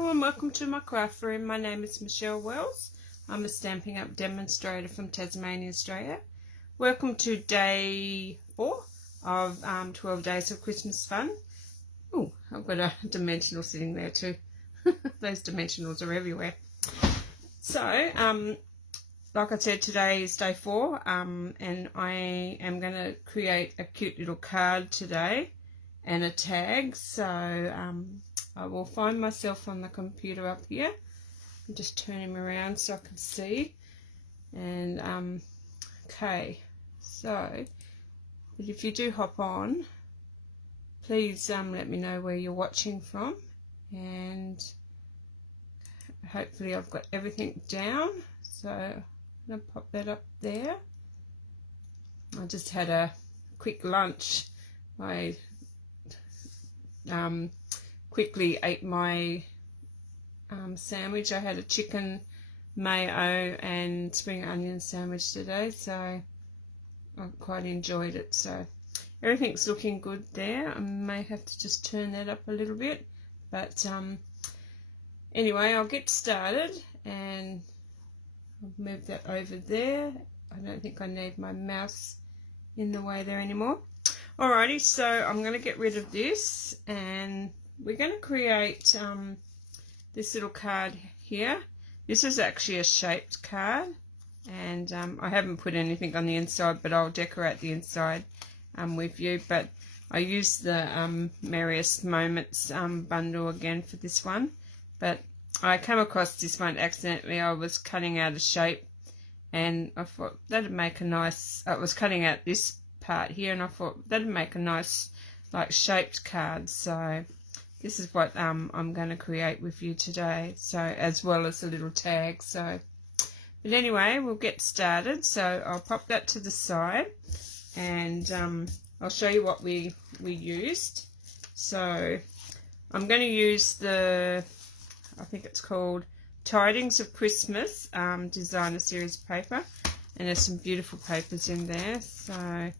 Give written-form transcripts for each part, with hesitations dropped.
Hello and welcome to my craft room. My name is Michelle Wells. I'm a Stampin' Up demonstrator from Tasmania, Australia. Welcome to day 4 of 12 days of Christmas fun. Oh, I've got a dimensional sitting there too. Those dimensionals are everywhere. So, like I said, today is day 4 and I am going to create a cute little card today and a tag. So I will find myself on the computer up here and just turn him around so I can see. And okay, so but if you do hop on, please let me know where you're watching from, and hopefully I've got everything down. So I'm going to pop that up there. I just had a quick lunch. I quickly ate my sandwich. I had a chicken mayo and spring onion sandwich today, so I quite enjoyed it. So everything's looking good there. I may have to just turn that up a little bit, but anyway, I'll get started and I'll move that over there. I don't think I need my mouse in the way there anymore. Alrighty, so I'm going to get rid of this and we're going to create this little card here. This is actually a shaped card, and I haven't put anything on the inside, but I'll decorate the inside with you. But I used the Merriest Moments bundle again for this one, but I came across this one accidentally. I was cutting out a shape and I thought that'd make a nice, I was cutting out this part here and I thought that'd make a nice like shaped card. So this is what I'm going to create with you today, so as well as a little tag. So, but anyway, we'll get started. So I'll pop that to the side, and I'll show you what we used. So I'm going to use the, I think it's called Tidings of Christmas Designer Series paper, and there's some beautiful papers in there. So,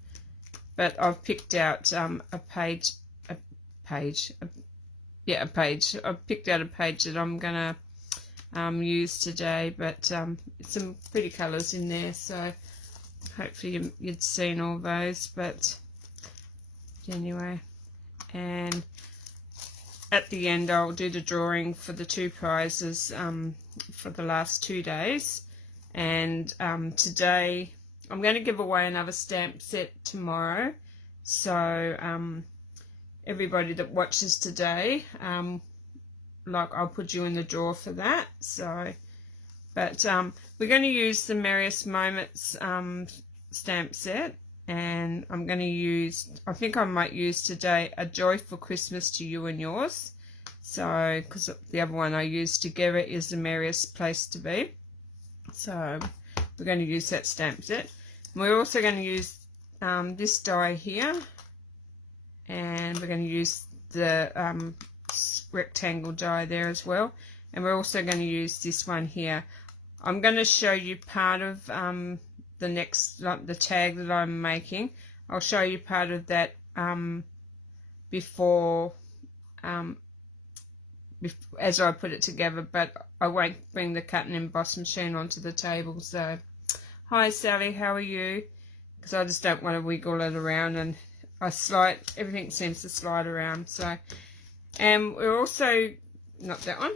but I've picked out a page. I've picked out a page that I'm going to use today, but some pretty colours in there, so hopefully you'd seen all those. But anyway, and at the end I'll do the drawing for the 2 prizes for the last 2 days. And today I'm going to give away another stamp set tomorrow, so everybody that watches today, like I'll put you in the draw for that. So, but we're going to use the Merriest Moments stamp set, and I'm going to use, I think I might use today, A Joyful Christmas to You and Yours. So, because the other one I used together is The Merriest Place to Be. So we're going to use that stamp set. And we're also going to use this die here. And we're going to use the rectangle die there as well. And we're also going to use this one here. I'm going to show you part of the next, like the tag that I'm making. I'll show you part of that before, as I put it together, but I won't bring the cut and emboss machine onto the table. So, hi Sally, how are you? Because I just don't want to wiggle it around, and I slide, everything seems to slide around. So, and we're also, not that one,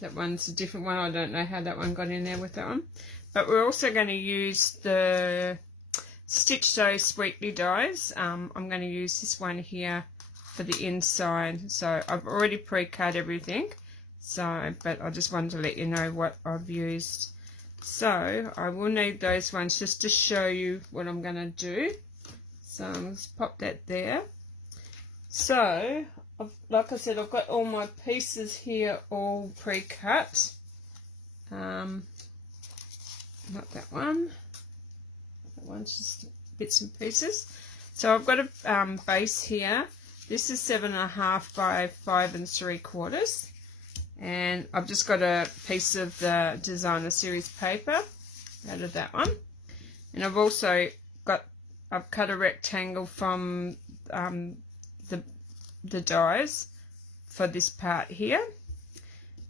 that one's a different one. I don't know how that one got in there with that one. But we're also going to use the Stitch Sew Sweetly dies. I'm going to use this one here for the inside. So I've already pre-cut everything. So, but I just wanted to let you know what I've used. So I will need those ones just to show you what I'm going to do. So let's pop that there. So, like I said, I've got all my pieces here all pre-cut. Not that one. That one's just bits and pieces. So I've got a base here. This is 7.5 by 5 3/4. And I've just got a piece of the Designer Series paper out of that one. And I've also I've cut a rectangle from the dies for this part here.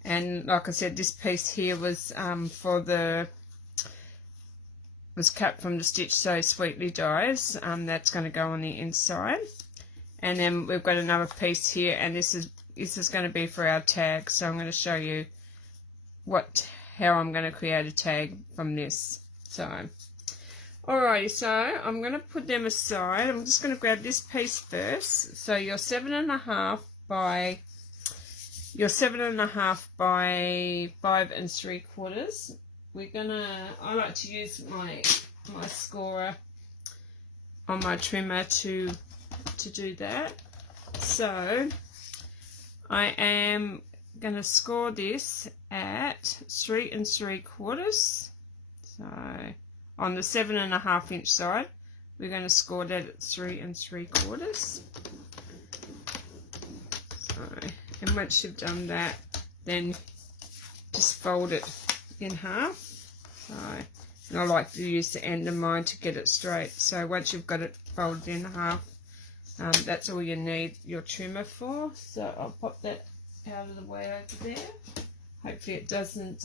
And like I said, this piece here was was cut from the Stitch So Sweetly dies. That's going to go on the inside. And then we've got another piece here, and this is going to be for our tag. So I'm going to show you how I'm going to create a tag from this. So, alrighty, so I'm going to put them aside. I'm just going to grab this piece first. So your 7.5 by 5 3/4. I like to use my scorer on my trimmer to do that. So I am going to score this at 3 3/4. So on the 7.5 inch side, we're going to score that at 3 3/4. So, and once you've done that, then just fold it in half. So, and I like to use the end of mine to get it straight. So once you've got it folded in half, that's all you need your trimmer for. So I'll pop that out of the way over there. Hopefully it doesn't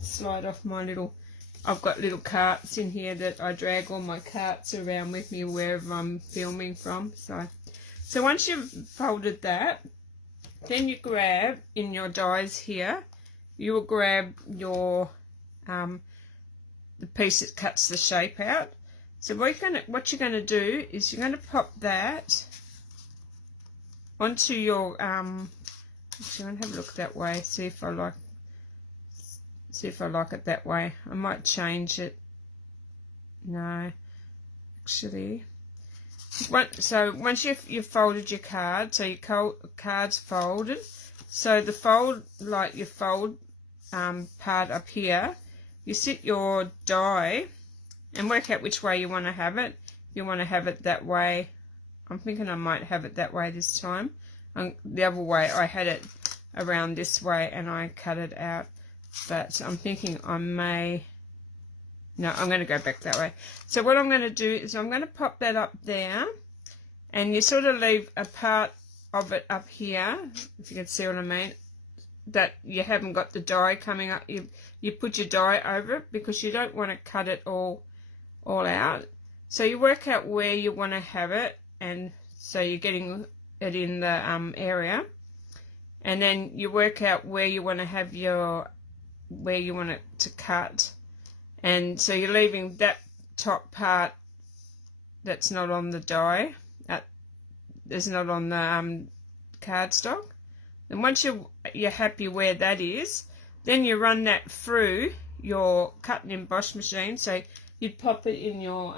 slide off my little... I've got little carts in here that I drag all my carts around with me wherever I'm filming from. So once you've folded that, then you grab in your dies here, you will grab your the piece that cuts the shape out. So what you're going to do is you're going to pop that onto your actually, I'm going to have a look that way, see if I like it that way. I might change it. No, actually, so once you've folded your card, so your card's folded, so the fold, like your fold part up here, you sit your die and work out which way you want to have it. You want to have it that way. I'm thinking I might have it that way this time. The other way, I had it around this way and I cut it out. But I'm thinking I'm going to go back that way. So what I'm going to do is I'm going to pop that up there. And you sort of leave a part of it up here, if you can see what I mean, that you haven't got the die coming up. You put your die over it because you don't want to cut it all out. So you work out where you want to have it, and so you're getting it in the area, and then you work out where you want to have where you want it to cut, and so you're leaving that top part that's not on the die, that's not on the cardstock. And once you're happy where that is, then you run that through your cut and emboss machine. So you'd pop it in your,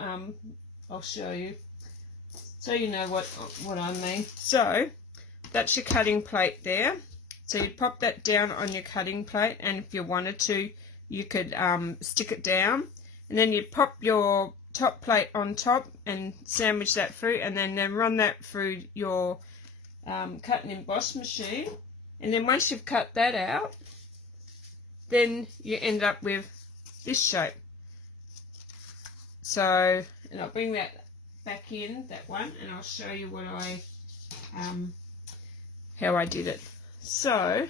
I'll show you, so you know what I mean. So that's your cutting plate there. So you'd pop that down on your cutting plate, and if you wanted to, you could stick it down. And then you'd pop your top plate on top and sandwich that through, and then run that through your cut and emboss machine. And then once you've cut that out, then you end up with this shape. So, and I'll bring that back in, that one, and I'll show you what how I did it. So,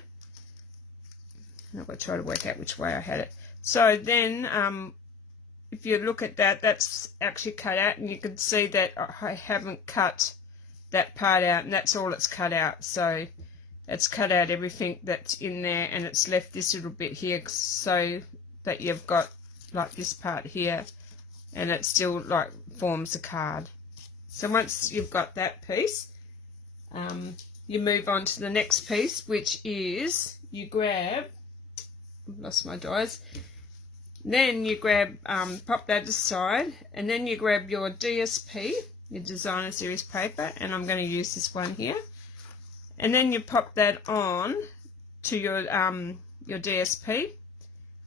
I've got to try to work out which way I had it. So then, if you look at that, that's actually cut out, and you can see that I haven't cut that part out, and that's all it's cut out. So it's cut out everything that's in there, and it's left this little bit here so that you've got like this part here, and it still like forms a card. So once you've got that piece, you move on to the next piece, which is you grab, I've lost my dies, then you grab, pop that aside, and then you grab your DSP, your designer series paper, and I'm going to use this one here, and then you pop that on to your DSP,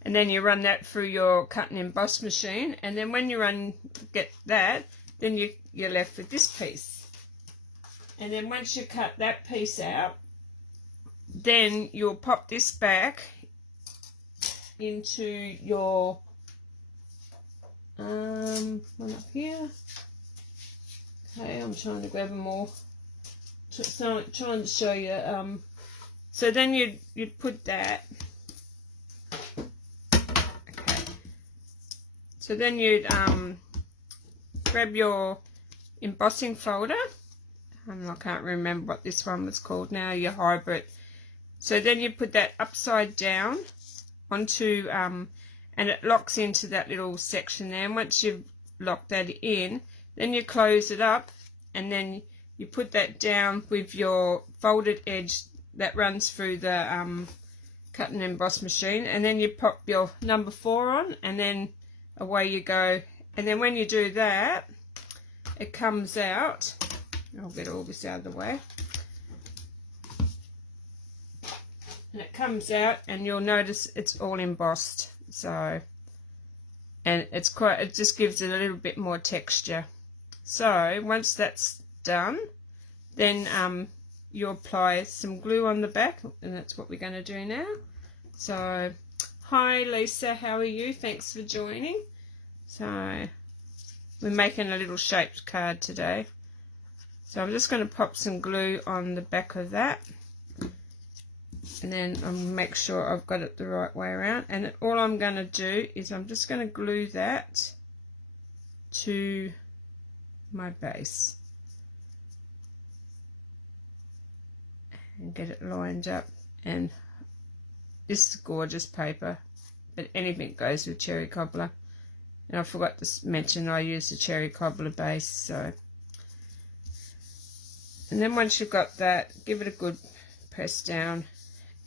and then you run that through your cut and emboss machine, and then when you get that, then you're left with this piece. And then once you cut that piece out, then you'll pop this back into your one up here. Okay, I'm trying to grab them all. Trying to show you So then you'd put that. Okay. So then you'd grab your embossing folder. I can't remember what this one was called now, your hybrid. So then you put that upside down onto, and it locks into that little section there. And once you've locked that in, then you close it up, and then you put that down with your folded edge that runs through the cut and emboss machine, and then you pop your number 4 on, and then away you go. And then when you do that, it comes out. I'll get all this out of the way. And it comes out, and you'll notice it's all embossed. So, and it just gives it a little bit more texture. So once that's done, then you apply some glue on the back, and that's what we're going to do now. So, hi Lisa, how are you? Thanks for joining. So, we're making a little shaped card today. So I'm just going to pop some glue on the back of that. And then I'll make sure I've got it the right way around. And all I'm going to do is I'm just going to glue that to my base. And get it lined up. And this is gorgeous paper. But anything goes with cherry cobbler. And I forgot to mention I used a cherry cobbler base. So, and then once you've got that, give it a good press down.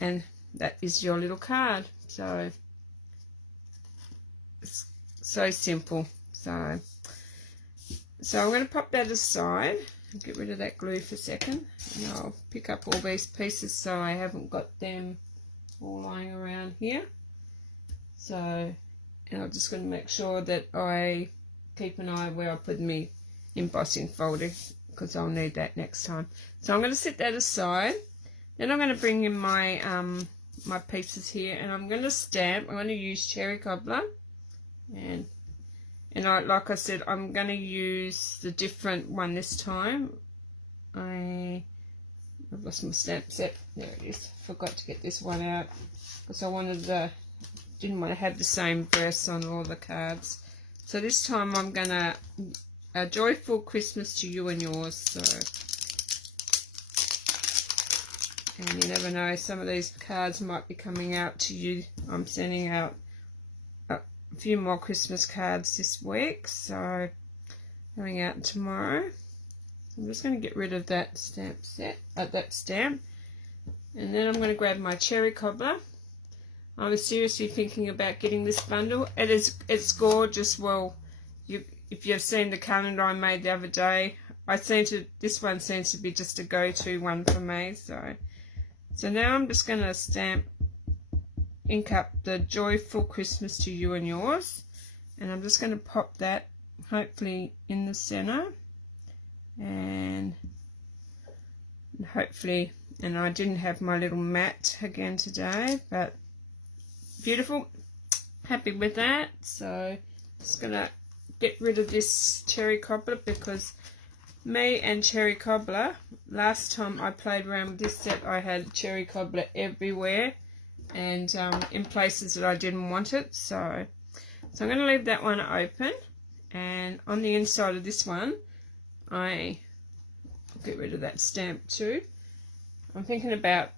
And that is your little card. So, it's so simple. So I'm going to pop that aside. Get rid of that glue for a second. And I'll pick up all these pieces so I haven't got them all lying around here. So, and I'm just going to make sure that I keep an eye where I put my embossing folder, because I'll need that next time. So I'm going to set that aside. Then I'm going to bring in my my pieces here, and I'm going to stamp. I'm going to use cherry cobbler, and like I said, I'm going to use the different one this time. I've lost my stamp set. There it is. Forgot to get this one out because I didn't want to have the same verse on all the cards. So this time I'm going to A Joyful Christmas to You and Yours. So, and you never know, some of these cards might be coming out to you. I'm sending out a few more Christmas cards this week, so going out tomorrow. I'm just going to get rid of that stamp set, that stamp, and then I'm going to grab my cherry cobbler. I was seriously thinking about getting this bundle. It's gorgeous. Well, if you've seen the calendar I made the other day, this one seems to be just a go-to one for me. So now I'm just going to ink up the Joyful Christmas to You and Yours, and I'm just going to pop that hopefully in the center, and hopefully, and I didn't have my little mat again today, but beautiful, happy with that. So just going to get rid of this cherry cobbler, because me and cherry cobbler, last time I played around with this set, I had cherry cobbler everywhere, and in places that I didn't want it. So I'm going to leave that one open, and on the inside of this one, I'll get rid of that stamp too. I'm thinking about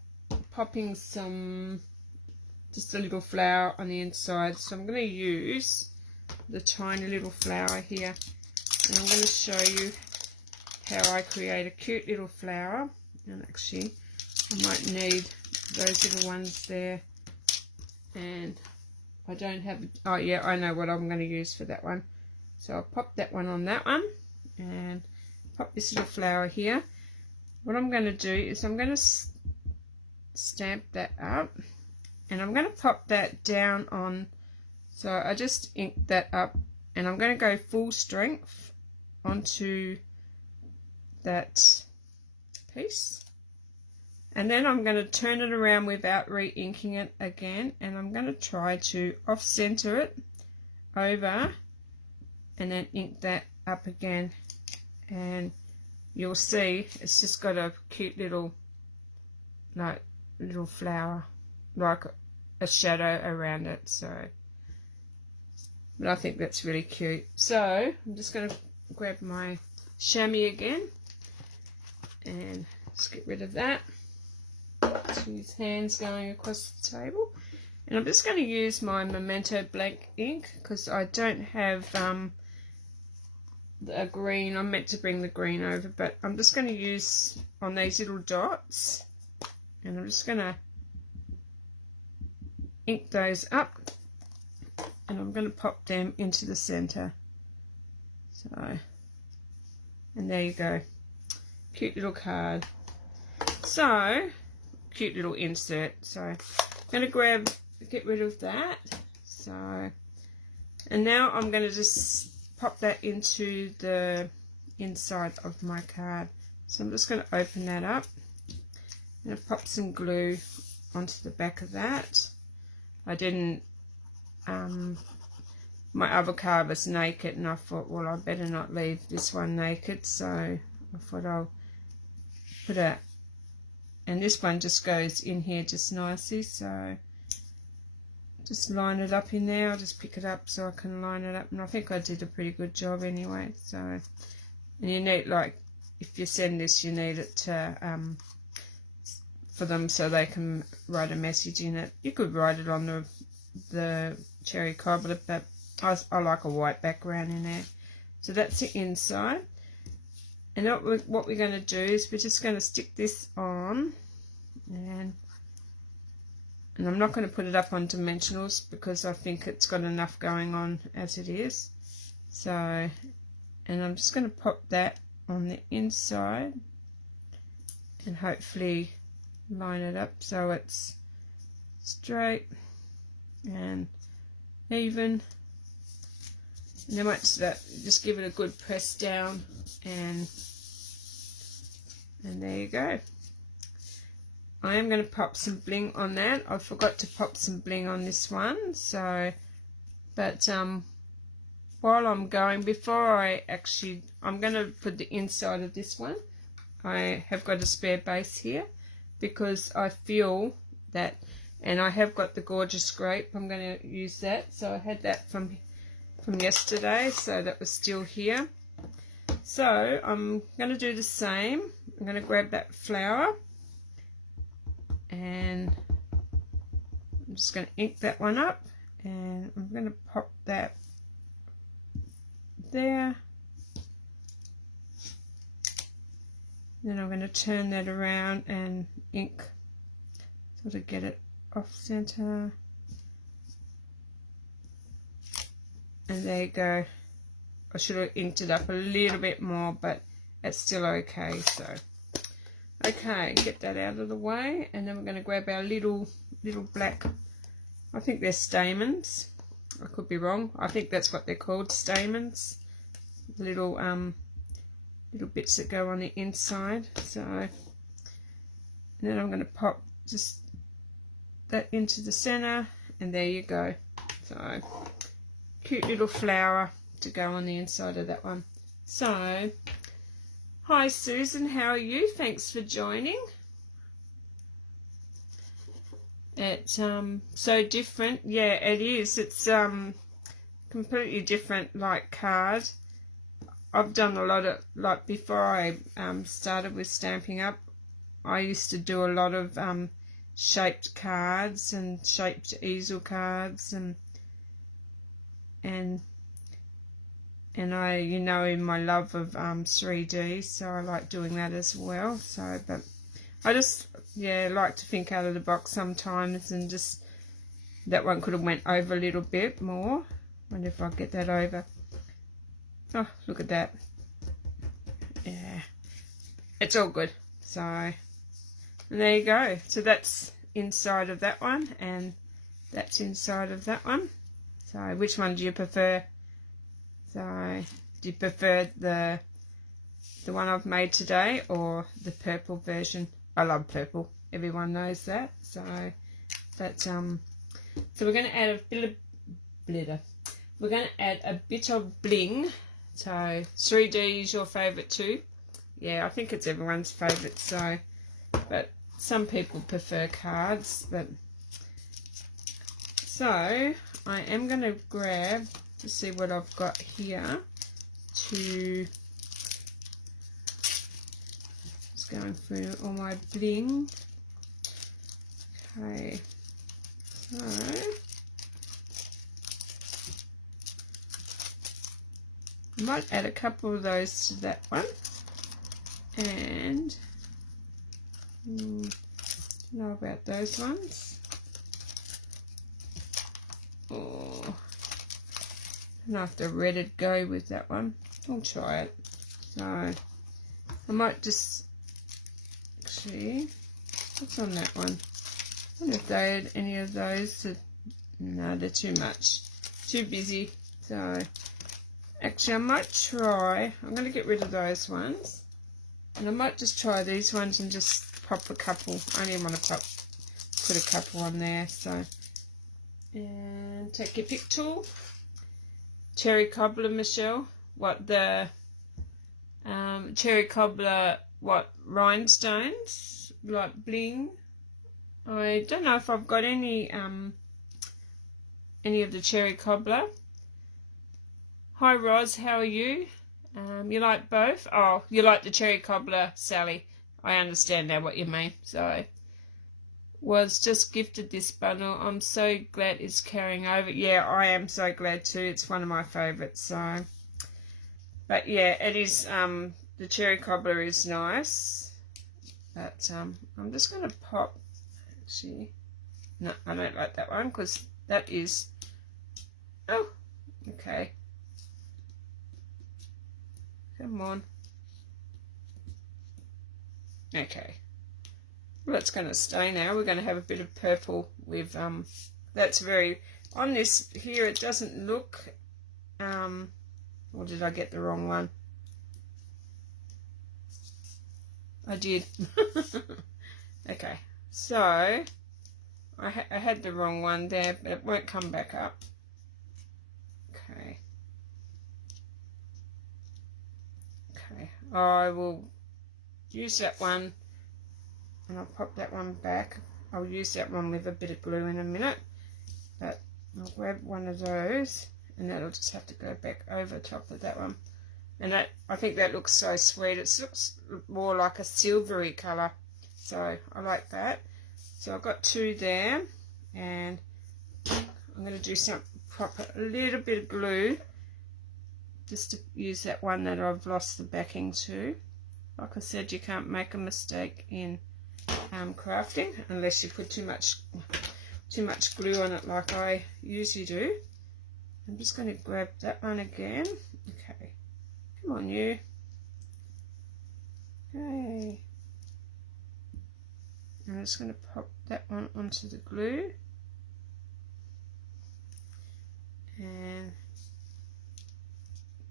popping just a little flower on the inside. So I'm going to use the tiny little flower here, and I'm going to show you how I create a cute little flower. And actually I might need those little ones there, and I don't have, oh yeah, I know what I'm going to use for that one. So I'll pop that one on that one, and pop this little flower here. What I'm going to do is I'm going to stamp that up, and I'm going to pop that down on, so I just inked that up, and I'm going to go full strength onto that piece, and then I'm going to turn it around without re-inking it again, and I'm going to try to off-center it over and then ink that up again, and you'll see it's just got a cute little, like, little flower, like a shadow around it. So, but I think that's really cute. So I'm just going to grab my chamois again and just get rid of that. Use hands going across the table. And I'm just going to use my Memento blank ink because I don't have a green. I meant to bring the green over, but I'm just going to use on these little dots, and I'm just going to ink those up, and I'm going to pop them into the center. So, and there you go. Cute little card. So, cute little insert. So, I'm going to get rid of that. So, and now I'm going to just pop that into the inside of my card. So I'm just going to open that up. I'm going to pop some glue onto the back of that. I didn't, my other card was naked, and I thought, well, I better not leave this one naked, so I thought I'll put a, and this one just goes in here just nicely, so just line it up in there. I'll just pick it up so I can line it up, and I think I did a pretty good job anyway. So, and you need, like, if you send this, you need it to for them so they can write a message in it. You could write it on the cherry cobbler, but I like a white background in there. So that's the inside. And what we're going to do is we're just going to stick this on, and I'm not going to put it up on dimensionals because I think it's got enough going on as it is. So, and I'm just going to pop that on the inside and hopefully line it up so it's straight and even. And then once that, just give it a good press down, and there you go. I am going to pop some bling on that. I forgot to pop some bling on this one. So, but while I'm going, before I'm going to put the inside of this one. I have got a spare base here because I feel that, and I have got the Gorgeous Grape. I'm going to use that. So I had that from yesterday, so that was still here. So I'm going to do the same. I'm going to grab that flower, and I'm just going to ink that one up, and I'm going to pop that there. Then I'm going to turn that around and ink, sort of get it off center. And there you go. I should have inked it up a little bit more, but it's still okay. So, okay, get that out of the way, and then we're going to grab our little black, I think they're stamens. I could be wrong. I think that's what they're called, stamens. Little bits that go on the inside. So, and then I'm going to pop just that into the center, and there you go. So, cute little flower to go on the inside of that one. So, hi Susan, how are you? Thanks for joining. It's so different. Yeah, it is. It's completely different, like, card. I've done a lot of, like, before I started with Stampin' Up, I used to do a lot of shaped cards and shaped easel cards, and I, you know, in my love of 3D, so I like doing that as well. So, but I just, yeah, like to think out of the box sometimes, and just, that one could have went over a little bit more. Wonder if I'll get that over. Oh, look at that. Yeah, it's all good. So, and there you go. So that's inside of that one, and that's inside of that one. So, which one do you prefer? So, do you prefer the one I've made today, or the purple version? I love purple. Everyone knows that. So, but so we're going to add a bit of glitter. We're going to add a bit of bling. So 3D is your favourite too. Yeah, I think it's everyone's favourite. So, but some people prefer cards, but so I am going to grab to see what I've got here. To just going through all my bling. Okay, so I might add a couple of those to that one, and don't know about those ones. Oh, I don't know if the red would go with that one. I'll try it. So I might just actually, what's on that one? I wonder if they had any of those. No, they're too much, too busy. So actually, I might try. I'm going to get rid of those ones, and I might just try these ones and just pop a couple. I only want to put a couple on there. So, and take your pick tool. Cherry cobbler, Michelle. What the cherry cobbler? What rhinestones? Like bling. I don't know if I've got any of the cherry cobbler. Hi Roz, how are you? You like both? Oh, you like the cherry cobbler, Sally. I understand now what you mean. So, was just gifted this bundle. I'm so glad it's carrying over. Yeah, I am so glad too. It's one of my favourites. So, but yeah, it is. The cherry cobbler is nice. But I'm just going to pop. Actually, no, I don't like that one because that is. Oh, okay. Come on. Okay. Well, it's going to stay now. We're going to have a bit of purple with, that's very, on this here, it doesn't look, or did I get the wrong one? I did. Okay. So, I had the wrong one there, but it won't come back up. Okay. Okay. I will use that one. And I'll pop that one back. I'll use that one with a bit of glue in a minute. But I'll grab one of those, and that'll just have to go back over top of that one. And that, I think that looks so sweet. It looks more like a silvery colour. So I like that. So I've got two there. And I'm going to do pop a little bit of glue. Just to use that one that I've lost the backing to. Like I said, you can't make a mistake in crafting unless you put too much glue on it like I usually do. I'm just going to grab that one again. Okay, come on you. Okay, I'm just going to pop that one onto the glue and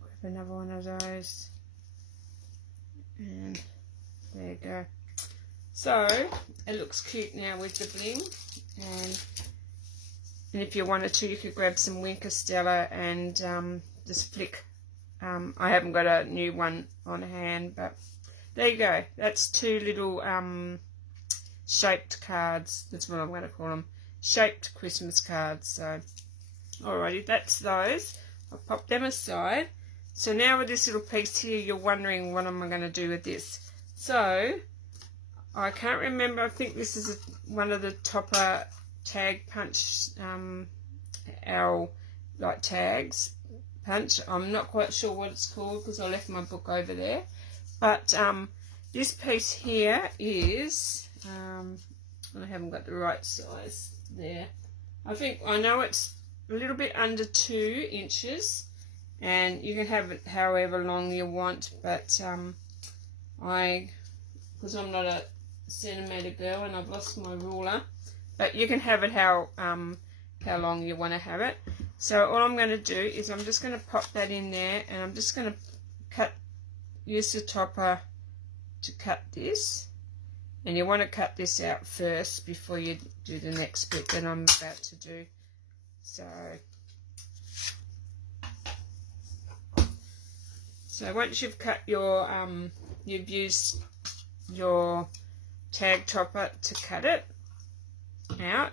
grab another one of those, and there you go. So it looks cute now with the bling, and if you wanted to, you could grab some Winker Stella and just flick. I haven't got a new one on hand, but there you go. That's two little shaped cards. That's what I'm going to call them, shaped Christmas cards. So alrighty, that's those. I'll pop them aside. So now with this little piece here, you're wondering what am I going to do with this. So I can't remember, I think this is one of the Topper tag punch, our like tags punch. I'm not quite sure what it's called because I left my book over there. But this piece here is, I haven't got the right size there. I know it's a little bit under 2 inches, and you can have it however long you want, but because I'm not a centimetre girl and I've lost my ruler, but you can have it how long you want to have it. So all I'm going to do is I'm just going to pop that in there, and I'm just going to use the topper to cut this, and you want to cut this out first before you do the next bit that I'm about to do. So once you've cut your you've used your tag topper to cut it out.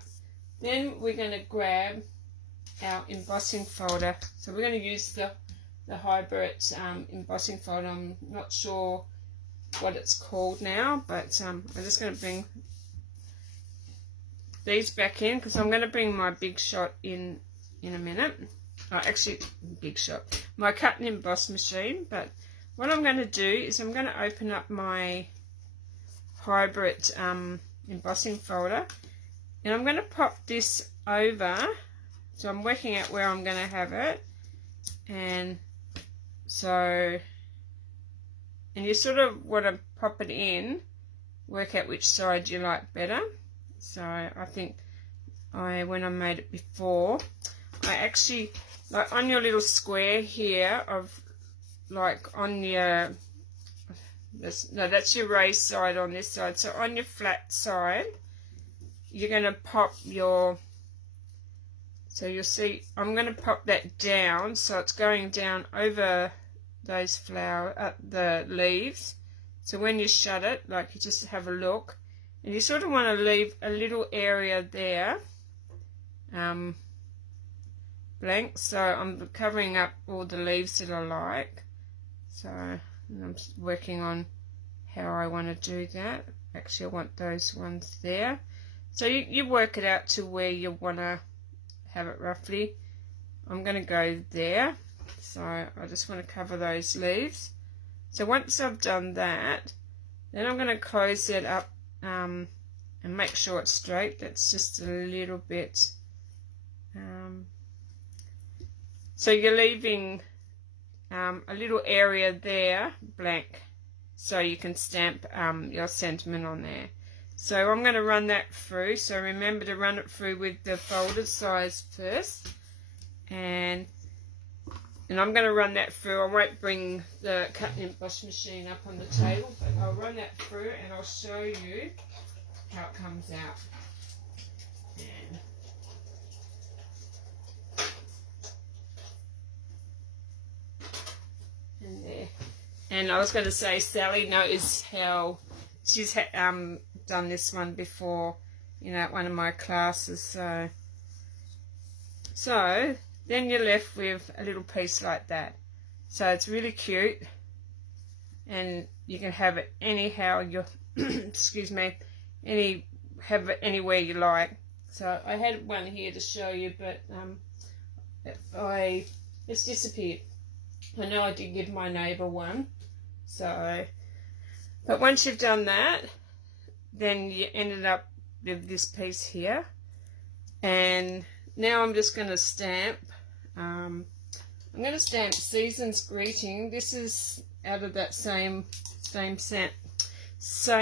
Then we're going to grab our embossing folder. So we're going to use the Hybrid embossing folder. I'm not sure what it's called now, but I'm just going to bring these back in because I'm going to bring my Big Shot in a minute. Oh, actually, Big Shot, my cut and emboss machine. But what I'm going to do is I'm going to open up my Hybrid embossing folder, and I'm going to pop this over. So I'm working out where I'm going to have it, and so, and you sort of want to pop it in, work out which side you like better. So I think when I made it before, I actually, like on your little square here of, like on your, that's your raised side on this side. So on your flat side, you're going to pop your, so you'll see, I'm going to pop that down, so it's going down over those the leaves. So when you shut it, like you just have a look, and you sort of want to leave a little area there blank. So I'm covering up all the leaves that I like. So I'm working on how I want to do that. Actually, I want those ones there. So you work it out to where you want to have it roughly. I'm going to go there. So I just want to cover those leaves. So once I've done that, then I'm going to close it up and make sure it's straight. That's just a little bit. So you're leaving a little area there blank, so you can stamp your sentiment on there. So I'm going to run that through. So remember to run it through with the folded size first, and I'm going to run that through. I won't bring the cut and emboss machine up on the table, but I'll run that through and I'll show you how it comes out. And there. And I was going to say, Sally knows how she's done this one before, at one of my classes. So then you're left with a little piece like that. So it's really cute, and you can have it anyhow you excuse me, have it anywhere you like. So I had one here to show you, but it's disappeared. I know I did give my neighbour one. So, but once you've done that, then you ended up with this piece here. And now I'm just going to stamp. I'm going to stamp Season's Greeting. This is out of that same stamp set. So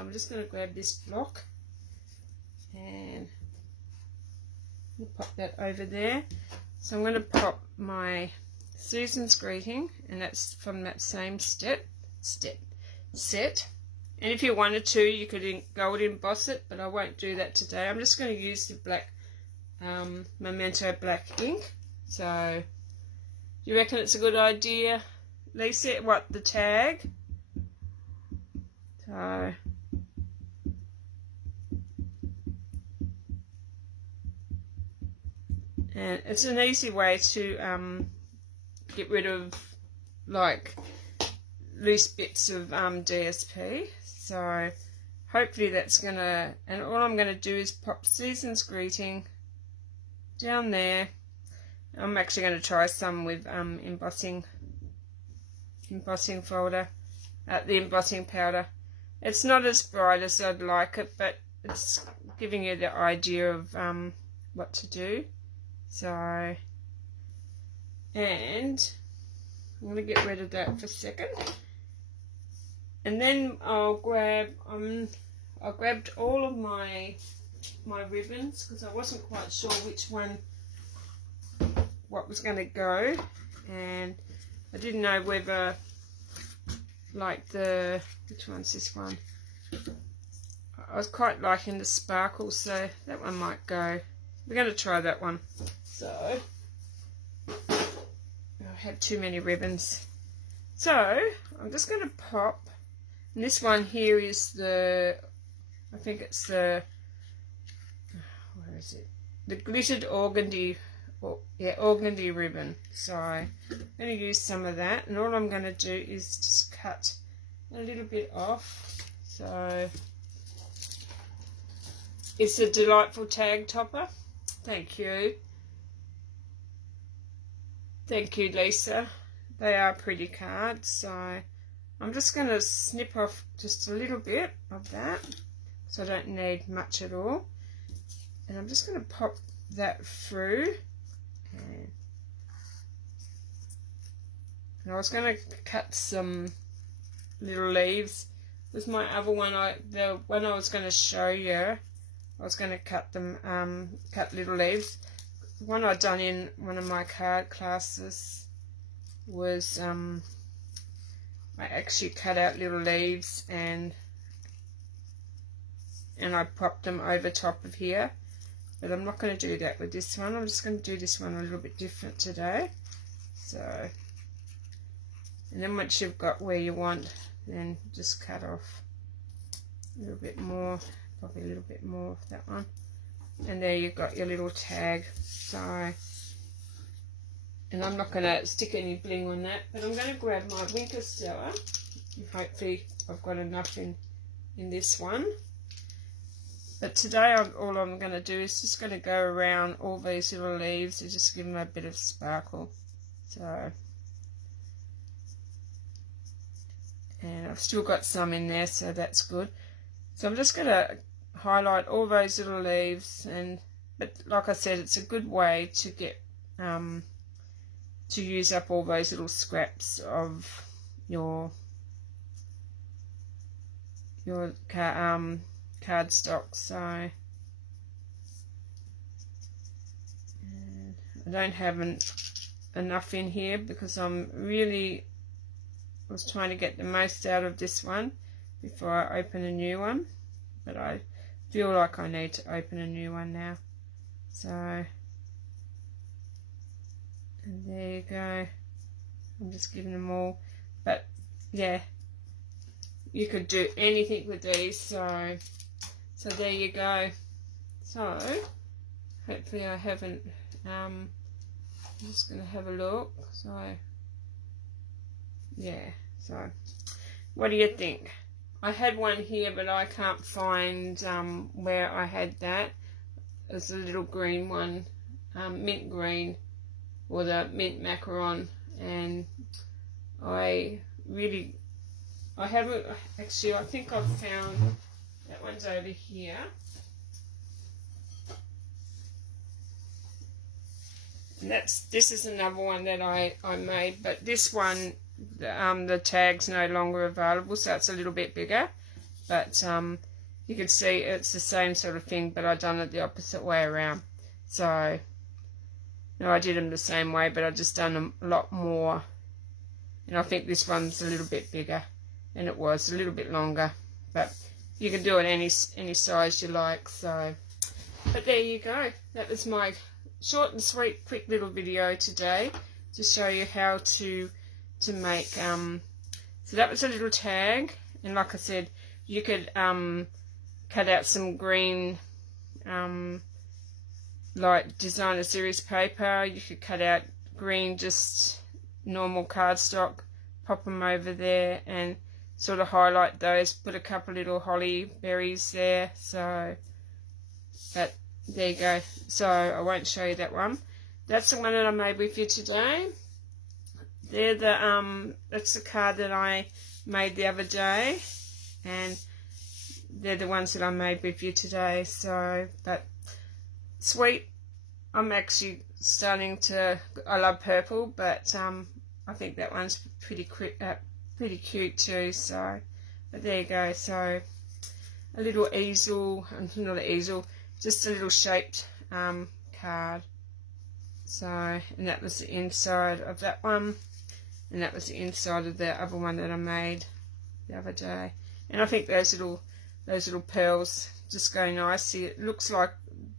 I'm just going to grab this block and pop that over there. So I'm going to pop my Season's Greeting, and that's from that same set. And if you wanted to, you could gold emboss it, but I won't do that today. I'm just going to use the black Memento black ink. So you reckon it's a good idea, Lisa? What, the tag? So and it's an easy way to get rid of like loose bits of DSP. So hopefully that's gonna, and all I'm gonna do is pop Season's Greeting down there. I'm actually going to try some with embossing folder, the embossing powder. It's not as bright as I'd like it, but it's giving you the idea of what to do. So, and I'm going to get rid of that for a second, and then I'll grab I grabbed all of my ribbons because I wasn't quite sure which one what was going to go, and I didn't know whether like which one's this one. I was quite liking the sparkle, so that one might go. We're going to try that one. So I had too many ribbons, so I'm just going to pop And this one here is the, I think it's the, where is it? The glittered organdy, organdy ribbon. So I'm going to use some of that, and all I'm going to do is just cut a little bit off. So it's a delightful tag topper. Thank you. Thank you, Lisa. They are pretty cards, so I'm just going to snip off just a little bit of that, so I don't need much at all. And I'm just going to pop that through. And I was going to cut some little leaves with my other one. The one I was going to show you, I was going to cut them, cut little leaves. The one I done in one of my card classes was I actually cut out little leaves and I popped them over top of here. But I'm not going to do that with this one. I'm just going to do this one a little bit different today. So, and then once you've got where you want, then just cut off a little bit more, probably a little bit more of that one. And there you've got your little tag. So, and I'm not going to stick any bling on that, but I'm going to grab my Winker Stella. Hopefully I've got enough in this one. But today all I'm going to do is just going to go around all these little leaves and just give them a bit of sparkle. So, and I've still got some in there, so that's good. So I'm just going to highlight all those little leaves, but like I said, it's a good way to get to use up all those little scraps of your cardstock. So I don't have enough in here because I was trying to get the most out of this one before I open a new one, but I feel like I need to open a new one now. So, and there you go. I'm just giving them all, but yeah, you could do anything with these. So there you go. So hopefully I haven't. I'm just going to have a look. So yeah. So what do you think? I had one here, but I can't find where I had that. It's a little green one, mint green, or the mint macaron, and I haven't actually. I think I've found that one's over here. And this is another one that I made, but this one, the tag's no longer available, so it's a little bit bigger. But you can see it's the same sort of thing, but I've done it the opposite way around. So, no, I did them the same way, but I've just done them a lot more. And I think this one's a little bit bigger, and it was a little bit longer. But you can do it any size you like. So, but there you go. That was my short and sweet, quick little video today to show you how to make. So that was a little tag, and like I said, you could cut out some green, like designer series paper. You could cut out green, just normal cardstock, pop them over there, and sort of highlight those. Put a couple little holly berries there. So, but there you go. So I won't show you that one. That's the one that I made with you today. They're the that's the card that I made the other day, and they're the ones that I made with you today. So, but sweet. I'm actually starting to. I love purple, but I think that one's pretty cute too. So, but there you go. So, a little easel, not an easel, just a little shaped card. So, and that was the inside of that one, and that was the inside of the other one that I made the other day. And I think those little pearls just go nicely. It looks like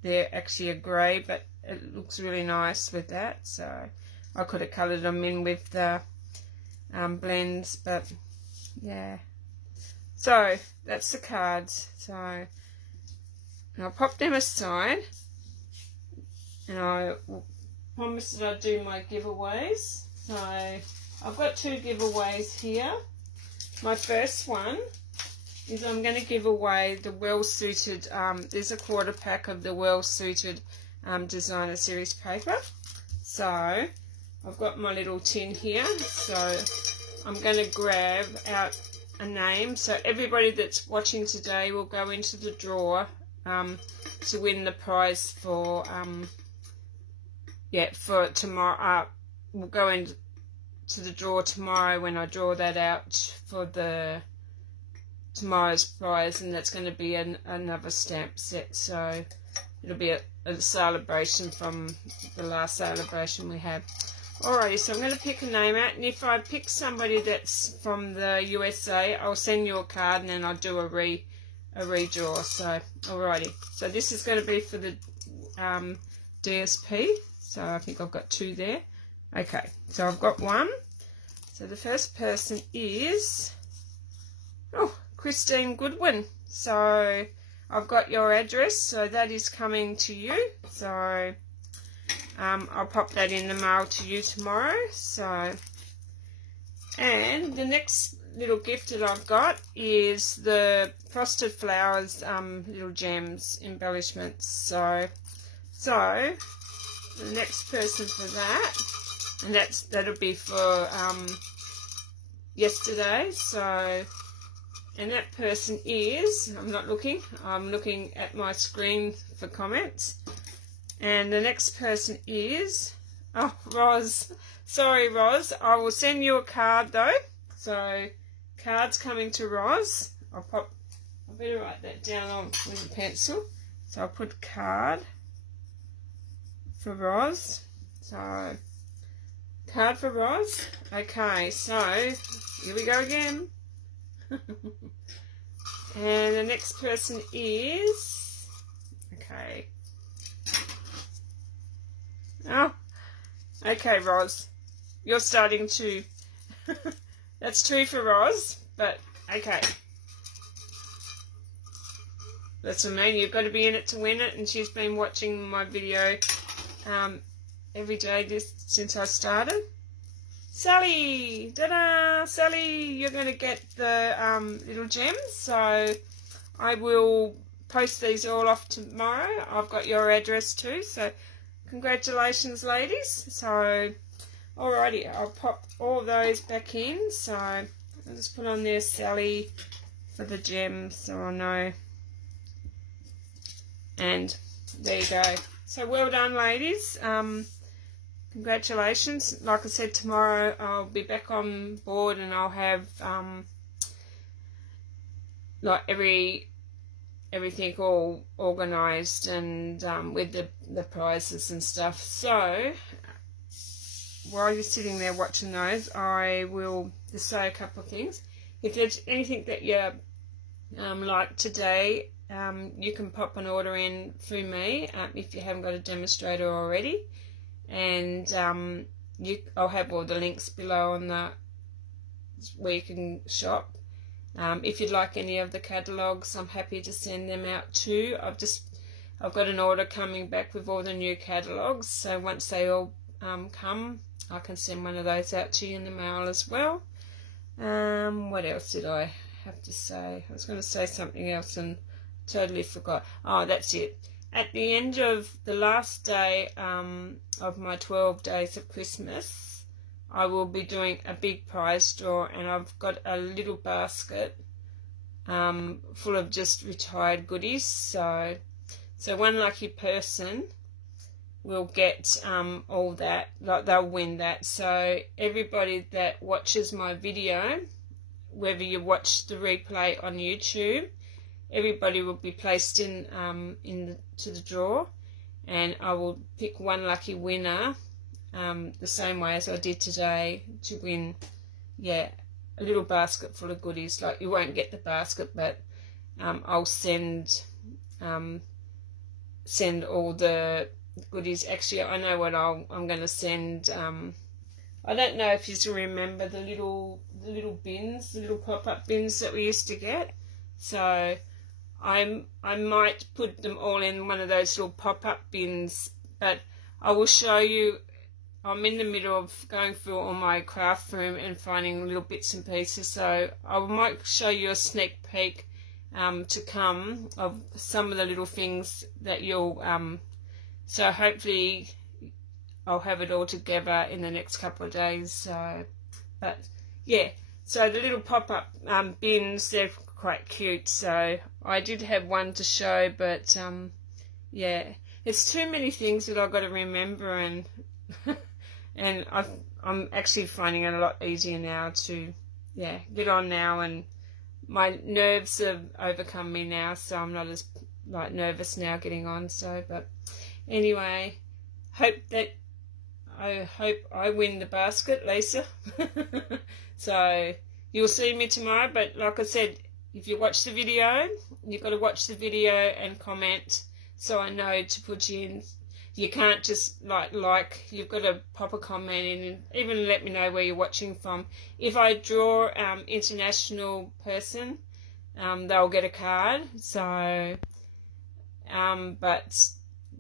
they're actually a grey, but it looks really nice with that. So I could have coloured them in with the blends, but yeah. So that's the cards. So I'll pop them aside, and I will promise that I'll do my giveaways. So I've got 2 giveaways here. My first one is I'm going to give away the well-suited, there's a quarter pack of the well-suited designer series paper. So I've got my little tin here, so I'm going to grab out a name. So everybody that's watching today will go into the draw to win the prize for for tomorrow. We'll go into the draw tomorrow when I draw that out for the tomorrow's prize, and that's going to be another stamp set. So it'll be a celebration from the last celebration we had. Alrighty, so I'm going to pick a name out, and if I pick somebody that's from the USA, I'll send you a card and then I'll do a redraw. So alrighty, so this is going to be for the DSP. So I think I've got 2 there. Okay, so I've got 1. So the first person is Christine Goodwin. So I've got your address, so that is coming to you. So I'll pop that in the mail to you tomorrow. So, and the next little gift that I've got is the Frosted Flowers little gems embellishments. So the next person for that, and that'll be for yesterday. So, and that person is, I'm looking at my screen for comments. And the next person is, Roz. Sorry, Roz. I will send you a card, though. So, card's coming to Roz. I better write that down with a pencil. So, I'll put card for Roz. So, card for Roz. Okay, so, here we go again. And the next person is, okay. Okay, Roz. You're starting to... That's 2 for Roz, but okay. That's what I mean. You've got to be in it to win it, and she's been watching my video every day since I started. Sally! Ta-da! Sally, you're going to get the little gems, so I will post these all off tomorrow. I've got your address too, so congratulations, ladies. So, alrighty, I'll pop all those back in. So, I'll just put on there Sally for the gems so I know. And there you go. So, well done, ladies. Congratulations. Like I said, tomorrow I'll be back on board and I'll have like everything all organised and with the prizes and stuff. So while you're sitting there watching those, I will just say a couple of things. If there's anything that you like today, you can pop an order in through me if you haven't got a demonstrator already. And I'll have all the links below on where you can shop. If you'd like any of the catalogues, I'm happy to send them out too. I've got an order coming back with all the new catalogues, so once they all come, I can send one of those out to you in the mail as well. What else did I have to say? I was going to say something else and totally forgot. Oh, that's it. At the end of the last day of my 12 days of Christmas, I will be doing a big prize draw, and I've got a little basket full of just retired goodies. So one lucky person will get all that, like they'll win that. So everybody that watches my video, whether you watch the replay on YouTube, everybody will be placed to the draw, and I will pick one lucky winner the same way as I did today to win, a little basket full of goodies. Like, you won't get the basket, but I'll send all the goodies. Actually, I know what I'm going to send. I don't know if you still remember the the little bins, the little pop-up bins that we used to get. So I might put them all in one of those little pop-up bins, but I will show you. I'm in the middle of going through all my craft room and finding little bits and pieces, so I might show you a sneak peek to come of some of the little things that you'll so hopefully I'll have it all together in the next couple of days. So, but yeah, so the little pop-up bins, they're quite cute. So I did have one to show, but yeah, it's too many things that I've got to remember, and and I'm actually finding it a lot easier now to get on now, and my nerves have overcome me now, so I'm not as nervous now getting on. So, but anyway, I hope I win the basket, Lisa. So you'll see me tomorrow, but like I said, if you watch the video, you've got to watch the video and comment so I know to put you in. You can't just you've got to pop a comment in and even let me know where you're watching from. If I draw international person, they'll get a card. So, but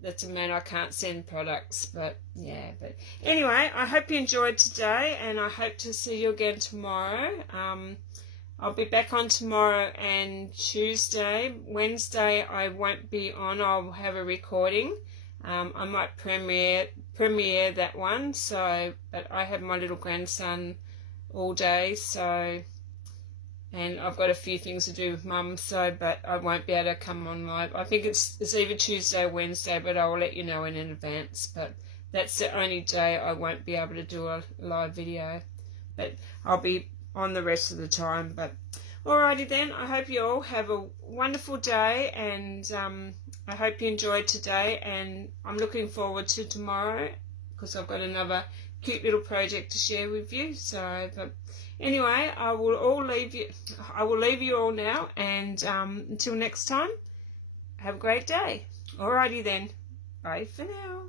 that doesn't mean I can't send products. But yeah, but anyway, I hope you enjoyed today, and I hope to see you again tomorrow. I'll be back on tomorrow and Tuesday. Wednesday I won't be on. I'll have a recording. I might premiere that one. So, but I have my little grandson all day. So, and I've got a few things to do with Mum. So, but I won't be able to come on live. I think it's either Tuesday or Wednesday, but I will let you know in advance. But that's the only day I won't be able to do a live video. But I'll be on the rest of the time. But alrighty then, I hope you all have a wonderful day, and I hope you enjoyed today, and I'm looking forward to tomorrow because I've got another cute little project to share with you. So, but anyway, I will leave you all now, and until next time, have a great day. Alrighty then, bye for now.